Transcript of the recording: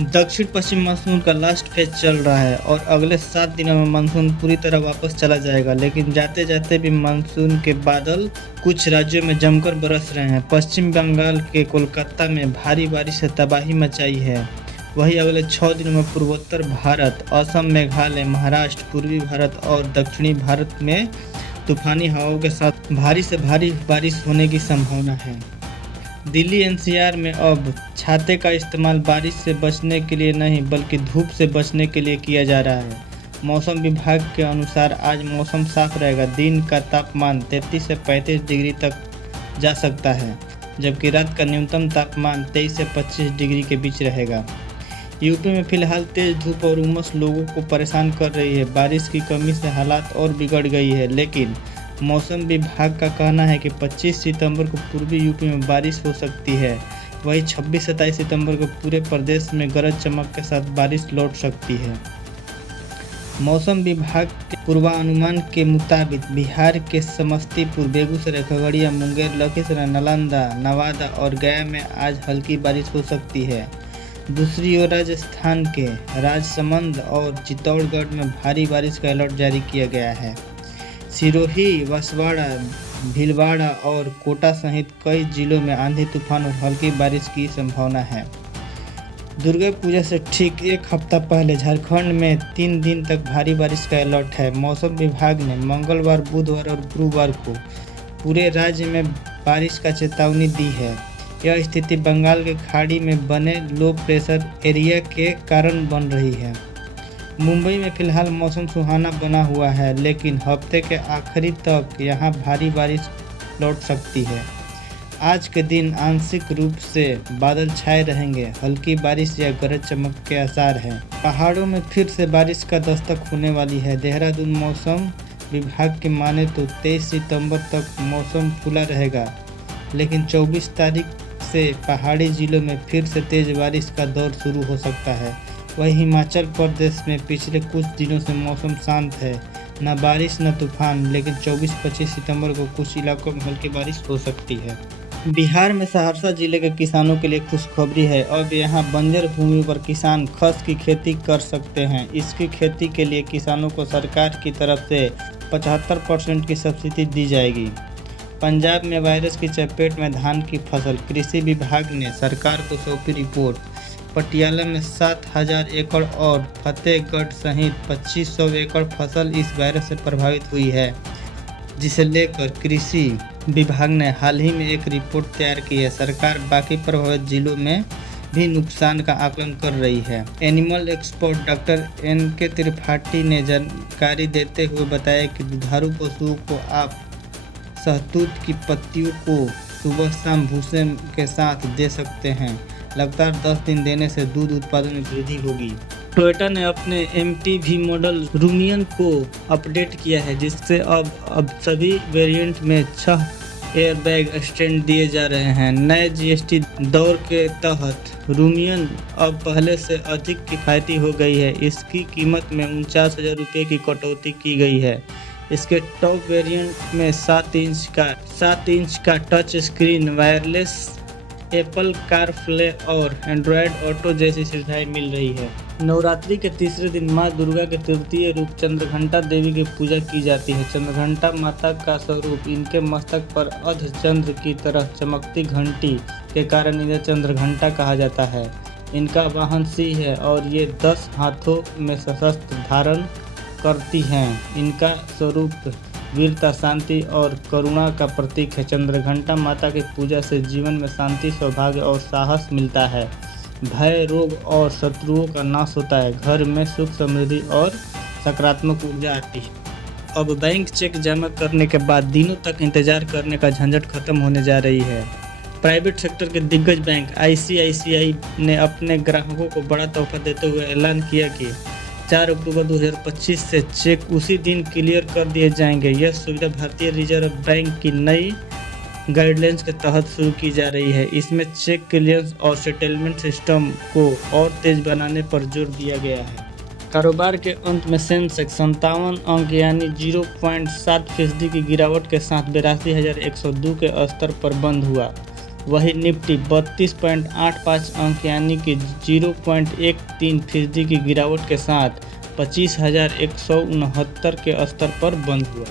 दक्षिण पश्चिम मानसून का last phase चल रहा है और अगले 7 दिनों में मानसून पूरी तरह वापस चला जाएगा, लेकिन जाते जाते भी मानसून के बादल कुछ राज्यों में जमकर बरस रहे हैं। पश्चिम बंगाल के कोलकाता में भारी बारिश से तबाही मचाई है। वहीं अगले 6 दिनों में पूर्वोत्तर भारत, असम, मेघालय, महाराष्ट्र, पूर्वी भारत और दक्षिणी भारत में तूफानी हवाओं के साथ भारी से भारी बारिश होने की संभावना है। दिल्ली एनसीआर में अब छाते का इस्तेमाल बारिश से बचने के लिए नहीं बल्कि धूप से बचने के लिए किया जा रहा है। मौसम विभाग के अनुसार आज मौसम साफ रहेगा। दिन का तापमान 33 से 35 डिग्री तक जा सकता है, जबकि रात का न्यूनतम तापमान 23 से 25 डिग्री के बीच रहेगा। यूपी में फिलहाल तेज धूप और उमस लोगों को परेशान कर रही है। बारिश की कमी से हालात और बिगड़ गई है, लेकिन मौसम विभाग का कहना है कि 25 सितंबर को पूर्वी यूपी में बारिश हो सकती है। वहीं 26-27 सितंबर को पूरे प्रदेश में गरज चमक के साथ बारिश लौट सकती है। मौसम विभाग के पूर्वानुमान के मुताबिक बिहार के समस्तीपुर, बेगूसराय, खगड़िया, मुंगेर, लखीसराय, नालंदा, नवादा और गया में आज हल्की बारिश हो सकती है। दूसरी ओर राजस्थान के राजसमंद और चित्तौड़गढ़ में भारी बारिश का अलर्ट जारी किया गया है। सिरोही, बांसवाड़ा, भीलवाड़ा और कोटा सहित कई जिलों में आंधी तूफान और हल्की बारिश की संभावना है। दुर्गा पूजा से ठीक एक हफ्ता पहले झारखंड में 3 दिन तक भारी बारिश का अलर्ट है। मौसम विभाग ने मंगलवार, बुधवार और गुरुवार को पूरे राज्य में बारिश का चेतावनी दी है। यह स्थिति बंगाल की खाड़ी में बने लो प्रेशर एरिया के कारण बन रही है। मुंबई में फिलहाल मौसम सुहाना बना हुआ है, लेकिन हफ्ते के आखिरी तक यहां भारी बारिश लौट सकती है। आज के दिन आंशिक रूप से बादल छाए रहेंगे। हल्की बारिश या गरज चमक के आसार हैं। पहाड़ों में फिर से बारिश का दस्तक होने वाली है। देहरादून मौसम विभाग की माने तो 23 सितंबर तक मौसम खुला रहेगा, लेकिन 24 तारीख से पहाड़ी जिलों में फिर से तेज बारिश का दौर शुरू हो सकता है। वहीं हिमाचल प्रदेश में पिछले कुछ दिनों से मौसम शांत है, न बारिश न तूफान, लेकिन 24-25 सितंबर को कुछ इलाकों में हल्की बारिश हो सकती है। बिहार में सहरसा जिले के किसानों के लिए खुशखबरी है। अब यहां बंजर भूमि पर किसान खस की खेती कर सकते हैं। इसकी खेती के लिए किसानों को सरकार की तरफ से 75% की सब्सिडी दी जाएगी। पंजाब में वायरस की चपेट में धान की फसल, कृषि विभाग ने सरकार को सौंपी रिपोर्ट। पटियाला में 7,000 एकड़ और फतेहगढ़ सहित 2500 एकड़ फसल इस वायरस से प्रभावित हुई है, जिसे लेकर कृषि विभाग ने हाल ही में एक रिपोर्ट तैयार की है। सरकार बाकी प्रभावित जिलों में भी नुकसान का आकलन कर रही है। Animal expert doctor NK Tripathi ने जानकारी देते हुए बताया कि दुधारू पशुओं को आप शहतूत की पत्तियों को सुबह शाम भूसे के साथ दे सकते हैं। लगातार 10 दिन देने से दूध उत्पादन में वृद्धि होगी। टोयोटा ने अपने MPV मॉडल रूमियन को अपडेट किया है, जिससे अब सभी वेरिएंट में 6 एयरबैग स्टैंड दिए जा रहे हैं। नए GST दौर के तहत रूमियन अब पहले से अधिक किफ़ायती हो गई है। इसकी कीमत में 49,000 रुपये की कटौती की गई है। इसके टॉप वेरिएंट में 7 इंच का touch screen, wireless Apple CarPlay और एंड्रॉयड ऑटो जैसी सुविधाएं मिल रही है। नवरात्रि के तीसरे दिन मां दुर्गा के तृतीय रूप चंद्रघंटा देवी की पूजा की जाती है। चंद्रघंटा माता का स्वरूप इनके मस्तक पर अर्धचंद्र की तरह चमकती घंटी के कारण इन्हें चंद्रघंटा कहा जाता है। इनका वाहन सिंह है और ये 10 हाथों में शस्त्र धारण करती हैं। इनका स्वरूप वीरता, शांति और करुणा का प्रतीक है। चंद्रघंटा माता की पूजा से जीवन में शांति, सौभाग्य और साहस मिलता है। भय, रोग और शत्रुओं का नाश होता है। घर में सुख, समृद्धि और सकारात्मक ऊर्जा आती है। अब बैंक चेक जमा करने के बाद दिनों तक इंतजार करने का झंझट खत्म होने जा रही है। प्राइवेट सेक्टर के दिग्गज बैंक ICICI ने अपने ग्राहकों को बड़ा तोहफा देते हुए ऐलान किया कि 4 अक्टूबर 2025 से चेक उसी दिन क्लियर कर दिए जाएंगे। यह सुविधा भारतीय रिजर्व बैंक की नई गाइडलाइंस के तहत शुरू की जा रही है। इसमें चेक क्लियरेंस और सेटलमेंट सिस्टम को और तेज बनाने पर जोर दिया गया है। कारोबार के अंत में सेंसेक्स 57 अंक यानी 0.7% की गिरावट के साथ 82,102 के स्तर पर बंद हुआ। वहीं निफ्टी 32.85 अंक यानी कि 0.13% की गिरावट के साथ 25,169 के स्तर पर बंद हुआ।